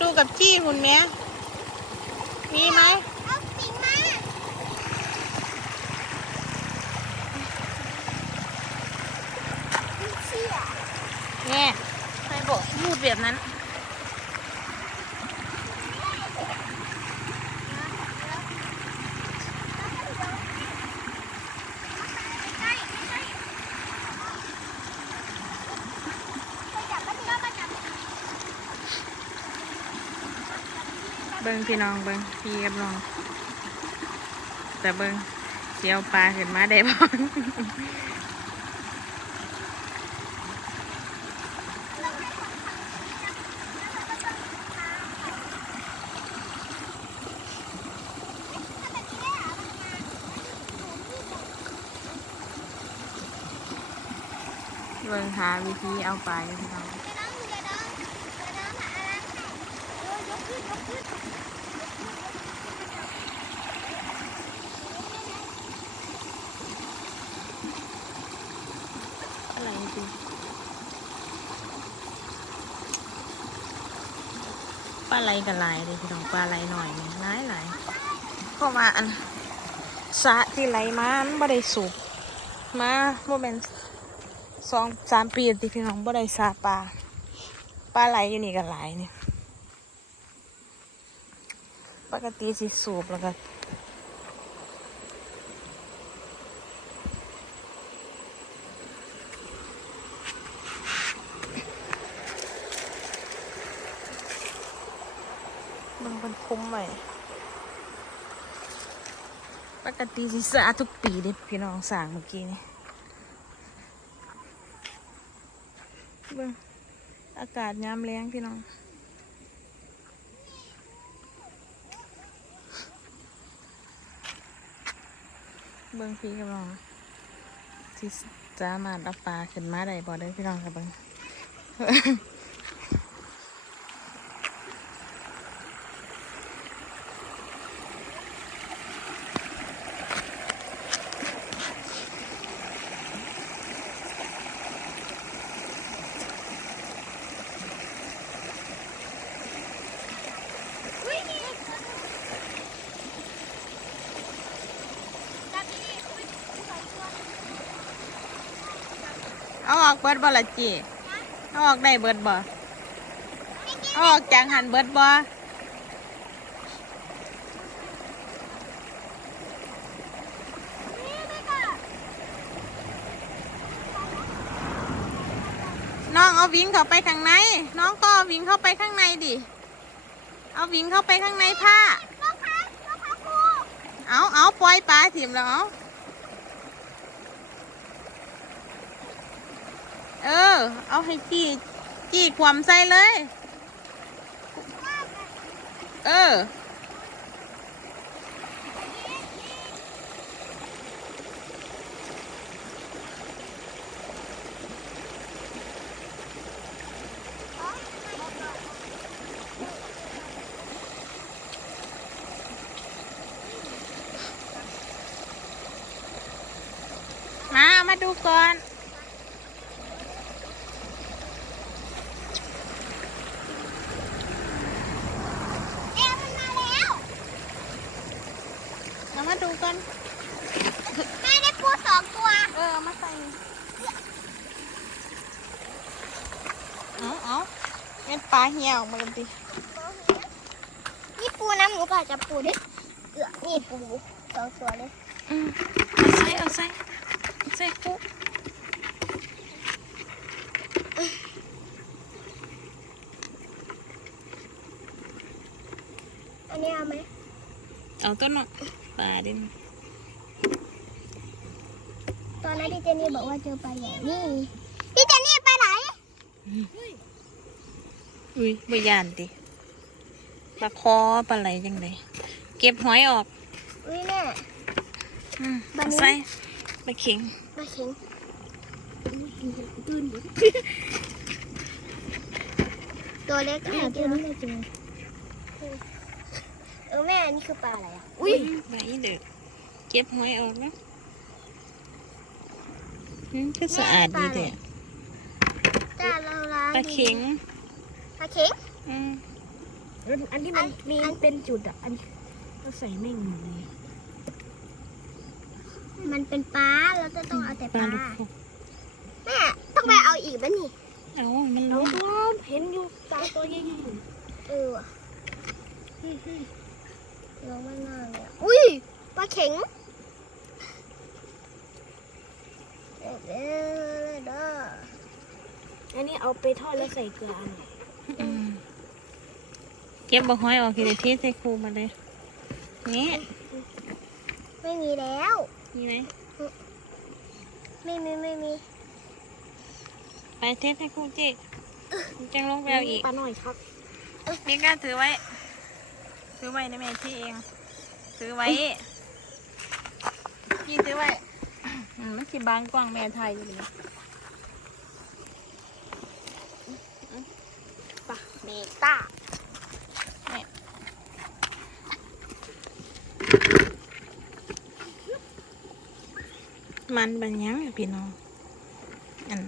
ดูกับจี้หุ่นแม่ไหม เอาปิงมาไม่เชื่อ เนี่ยใครบอกพูดแบบนั้น ใกล้ใกล้ไปจับมันก็มาจับ เบิ้งพี่น้องเบิ้งพี่กับน้อง แต่เบิ้งเดี๋ยวปลาขึ้นมาได้บ่เบิ้งหาวิธีเอาไปพี่น้อง อะไรจริงปลาไหลกับลายเลยพี่น้องปลาไหลหน่อยนี่หลายหลายเพราะว่าอันสะที่ไหลมามันบ่ได้สูบมาโมเมนสองสามปีที่พี่น้องบ่ได้สระปลาปลาไหลอยู่นี่กับหลายนี่ย ปกติสิสูบแล้วก็มันเป็นคุ้มไว้ปกติสิสระทุกปีเด็พี่น้องสั่งเมื่อกี้นี่เบิ่งอากาศยามแรงพี่น้อง เบิ้งพี่กับน้องที่สามารถเอาปลาขึ้นมาได้บ่ได้พี่น้องกับเบิ้ง อุ้ยนี่จับนี่อุ้ยสองตัว เอาออกเบิดบ่ละจีเอาออกได้เบิดบ่เอาออกจังหันเบิดบ่นี่ไม่ก็น้องเอาวิ่งเข้าไปข้างใน น้องก็เอาวิ่งเข้าไปข้างในดิ เอาวิ่งเข้าไปข้างในผ้ารองเท้ารองเท้าครูเอาเอาปล่อยปลาถิ่มแล้วเอา เออ เอาให้จี้จี้ความใส่เลย เออ มาเอามาดูก่อน เอวมันมาแล้ว เอามาดูก่อน แม่ได้ปูสองตัว เออเอามาใส่เอาเอาเป็น ปลาเหี่ยวมาเลยดินี่ปูน้ำหนูก็จะปูดิเกือนี่ปูสองตัวเลยอืมเอาใส่เอาใส่เอาใส่ปุ๊บอันนี้เอาไหมเอาต้นเนาะปลาดิตอนนั้นที่เจนี่บอกว่าเจอปลาใหญ่นี่พี่เจนี่ปลาไหน อุ้ยบยานดิปลาคอปลาไหลจังไดเก็บหอยออกอุ้ยแม่อืมบัดนี้ใส่ปลาเข็งปลาเข็งตื่นตัวเล็กอะตัวนี้ไม่เจอเออแม่อันนี่คือปลาอะไรอะอุ้ยใบเด้อเก็บหอยออกนะอืมก็สะอาดดีเด้อจ้าเราล้างปลาเข็ง ปลาเข็ง อืมอันที่มันมีเป็นจุดอะ อันก็ใส่แม่งหมดเลยมันเป็นปลาเราจะต้องเอาแต่ปลาลูกโป่งแม่ต้องไปเอาอีกบ้านี่ เอามันเอารู้ครับเห็นอยู่ตาตัวใหญ่เออว่ะร้องไม่มากเลยอะอุ้ยปลาเข็งเด้อเด้อเด้อๆอันนี้เอาไปทอดแล้วใส่เกลืออันไหนอืม เก็บบักหอยออกทีเดียวที่ใส่คูมาเลยนี่ไม่มีแล้ว มีไหมไม่มีไม่มี ไปเทสให้ครูจิจังลงไปเอาอีกปลาหน่อยครับนี่ก็ถือไว้ ถือไว้ในแม่ที่เอง ถือไว้พี่ถือไว้อืมมันคือบางกว้างแม่ไทยอยู่เลยปลาเมต้า มันเป็นยังอะพี่น้อง อัน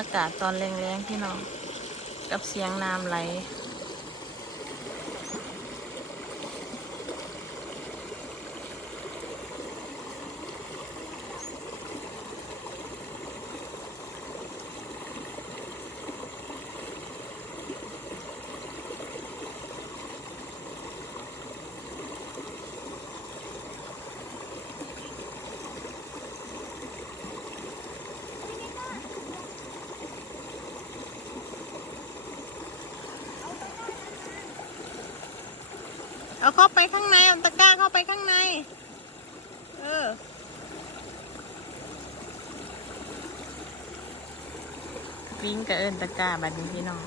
อากาศตอนแรงๆพี่น้อง กับเสียงน้ำไหล เอาเข้าไปข้างในเอาตะกร้าเข้าไปข้างใน เออ วิ่งกับเอินตะกร้าบัดนี้พี่น้อง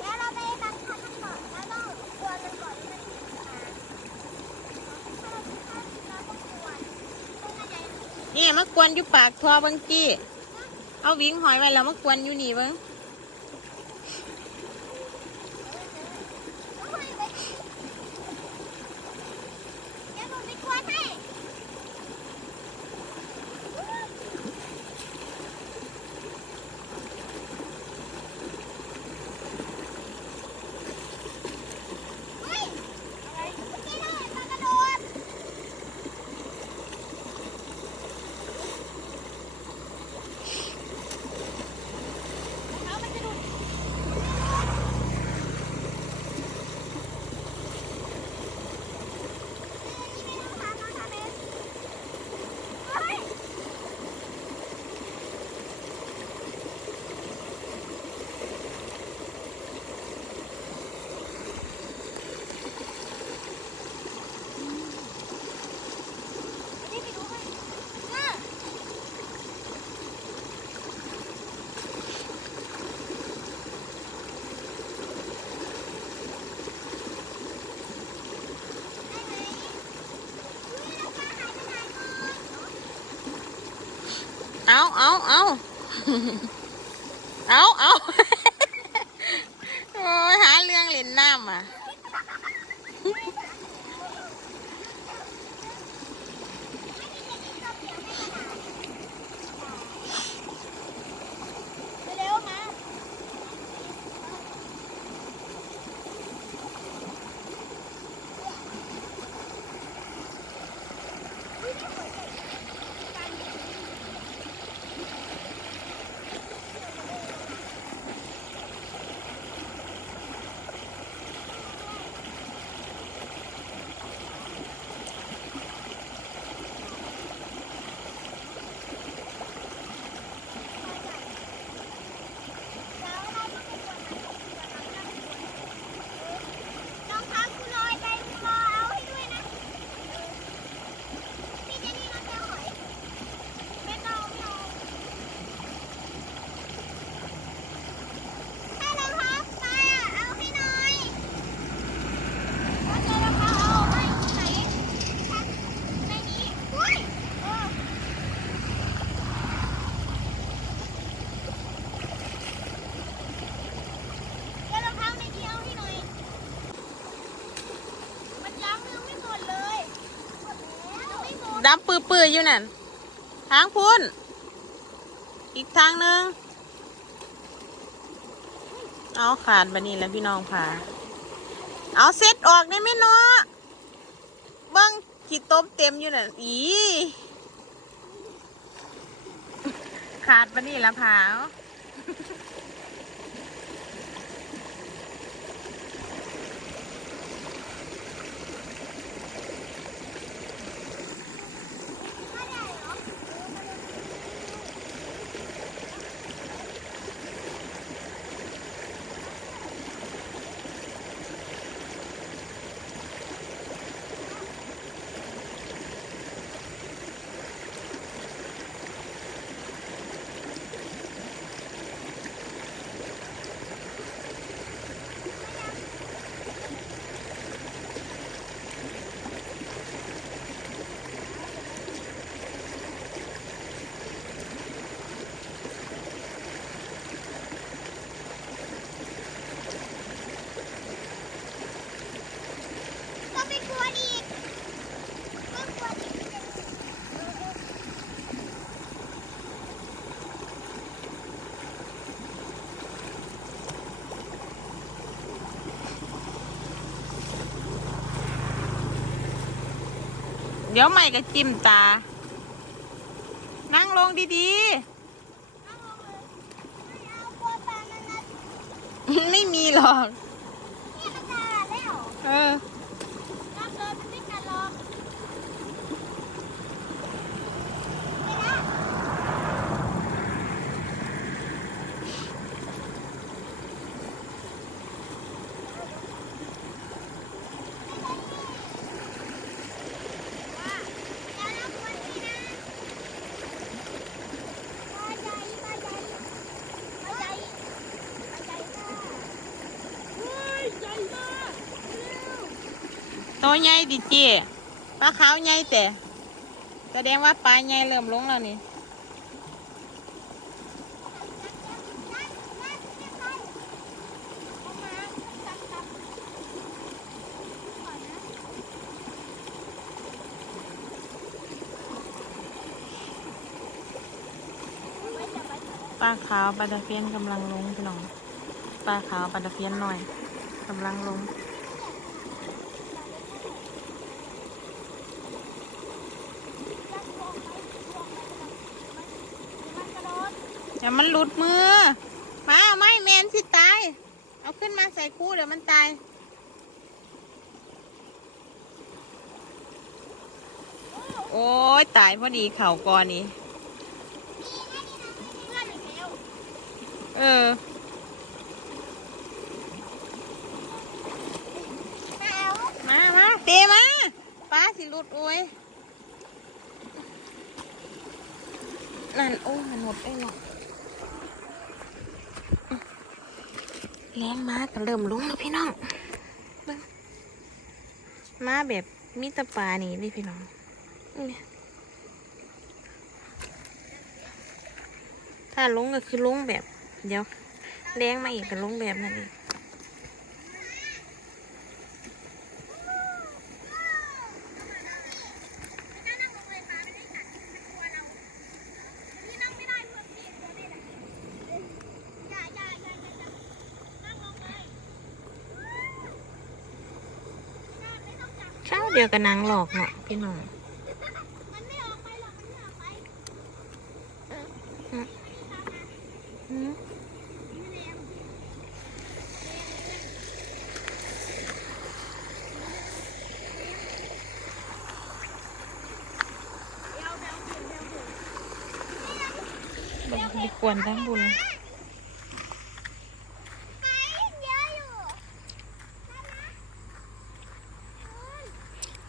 แล้วเราไปตัดขาดทั้งหมดแล้วต้องกวนมันก่อนที่มันจะมาถ้าเราถ้าเราต้องกวนต้องเข้าใจ นี่ มากวนอยู่ปากทอบางกี้เอาวิ่งหอยไว้แล้วมากวนอยู่นี่เบิ้งต้องให้ไว้เดี๋ยวหนูไปกวนให้ เฮ้ยอะไรเมื่อกี้เราเห็นปลากระโดด เอาเอาเอาเอาเอาโอ้ยหาเรื่องเล่นน้ำอะ ดำปื้อๆอยู่นั่น ทางพุ่น อีกทางหนึ่งเอาขาดบันนี้แล้วพี่น้องผ่าเอาเซ็ตออกได้ไหมเนาะเบิ้งขีดต้มเต็มอยู่น่ะอีขาดบันนี้แล้วผ่าเอา ไม่ได้เหรอ ก็ไม่กลัวอีกก็กลัวอีก เดี๋ยวใหม่ก็จิ้มตา นั่งลงดี นั่งลงเลยไม่เอากลัวตามันนะ ๆ ไม่มีหรอก นี่มันจะอะไรแล้ว เออ นั่งเลยมันไม่กัดหรอกไม่ได้ว่าอย่ารับคนนี้นะมาใจมาใจมาใจมาใจค่ะเฮ้ยใจมากเร็ว ตัวใหญ่ดิเจีปลาขาวใหญ่แต่แสดงว่าปลาใหญ่เริ่มลงแล้วนี่ปลาขาวปลาตะเพียนกำลังลงพี่น้อง ปลาขาวปลาตะเพียนหน่อยกำลังลง ดี๋ยวมันหลุดมือมาเอาไม่แมนสิตาย เอาขึ้นมาใส่คู่เดี๋ยวมันตาย โอ้ยตายพอดีเข่าก่อนนี่เออมามาเตะมาปลาสิหลุดโอ้ยนั่นโอ้มันหมดได้หรอ แรงมาก็เริ่มลุ้งแล้วพี่น้องมาแบบมีตะปลานี่เลยพี่น้องถ้าลงก็คือลงแบบ เดี๋ยวแรงมาอีกก็ลงแบบนั่นเอง เดียวกันนางหลอกเนาะพี่น้องบุกวนทั้งบุญ ไปเยอะอยู่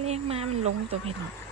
เลี้ย งมามันลงตัวพี่น้อง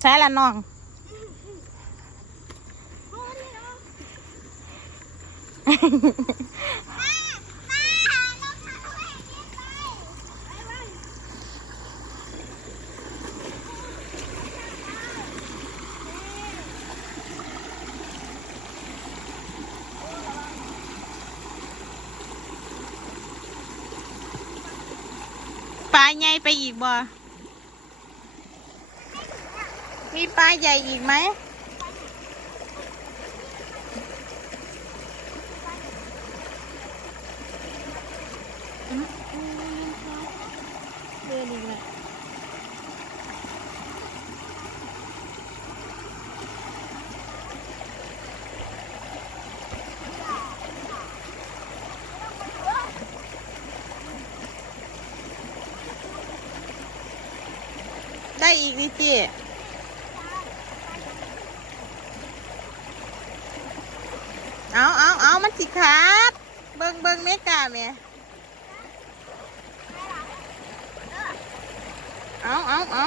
ใช่ละน้อง โอ้นี่เนาะแม่แม่เราทำอะไรกินไปไปไป ปลาใหญ่ไปอีกบ่ มีปลาใหญ่อีกไหมเดินอีกแล้วได้อีกดิจีเอาเอาเอามัน สิขาดเบิงเบิงเมกาแม่เอาเอาเอา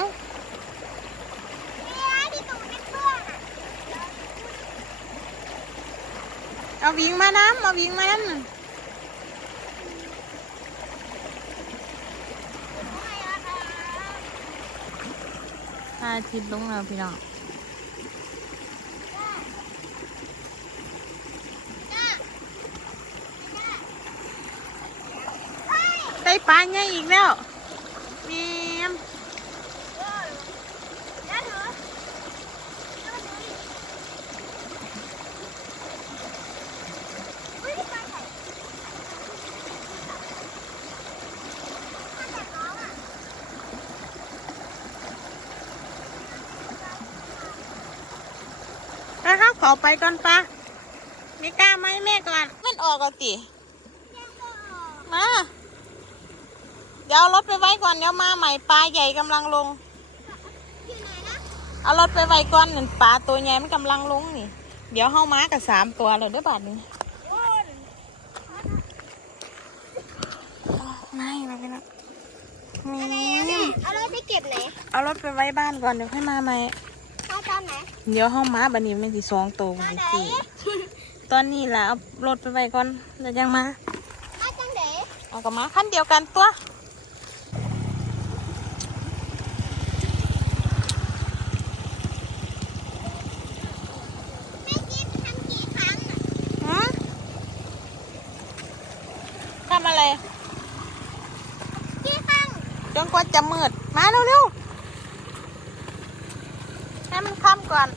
เอาวิ่งมาน้ำเอาวิ่งมาน้ำน่ะไม่เอาค่ะพระอาทิตย์ลงแล้วพี่น้อง ได้ปลาใหญ่อีกแล้วแมีมแล้วหนูอุ้ยปห้าก่องอะไปครับขอไปก่อนปะมีกล้าไหมแม่ก่อน มันออกก่อนติมา เดี๋ยวเอารถไปไว้ก่อนเดี๋ยวมาใหม่ปลาใหญ่กำลังลง อยู่ไหนนะเอารถไปไว้ก่อนนั่นปลาตัวใหญ่มันกำลังลงนี่ เดี๋ยวเฮามากับสามตัวเลยเด้วยบาทนี้ไม่มาไปแล้วแม่เอารถไปเก็บไหนเอารถไปไว้บ้านก่อนเดี๋ยวค่อยมาใหม่มาตอนไหนเดี๋ยวเฮามาบัดนี้มันสิสองตัวมามันไหนสิตอนนี้ล่ะเอารถไปไว้ก่อนแล้วยังมามาจังไหน เอากลับมาคันเดียวกันตัว แม่กินทำกี่ครั้งอะ หืมทำอะไร กี่ครั้ง จน กว่าจะมืด มาเร็วๆ ให้มันค่ำก่อน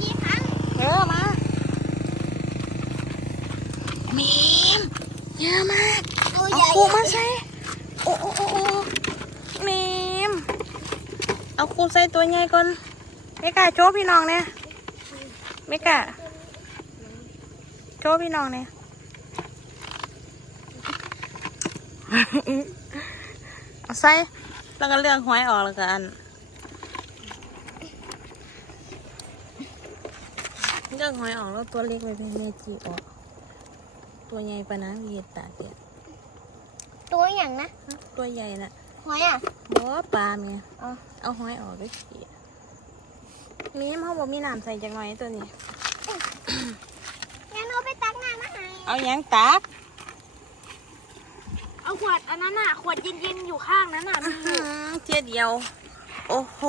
กี่ครั้งเออมาเมมเยอะมากตัวเอาใหญ่คูมาใส่โอ้โอ้โอ้โอ้เมมเอาคูใส่ตัวใหญ่ก่อนไม่กล้าโจ้พี่น้องเนี่ยไม่กล้าโจ้พี่น้องเนี่ยเอา ใส่แล้วก็เลือกหอยออกแล้วก็อันเลือกหอยออกแล้วตัวเล็กไปเป็นเมจิออกตัวใหญ่ปะนะวีตากเดียตัวอย่างนะ ตัวใหญ่น่ะหอยอะบัวปลาเมียอ๋อเอาหอยออกด้วยสิมีมเขาบอกมีน้ำใส่จังหน่อยตัวนี้งั้นเราไปตักน้ำมาให้เอาหยังตัก เอาขวดอันนั้นน่ะ ขวดเย็นๆอยู่ข้างนั้นน่ะมีอยู่อื้อเทียเดียว โอ้โห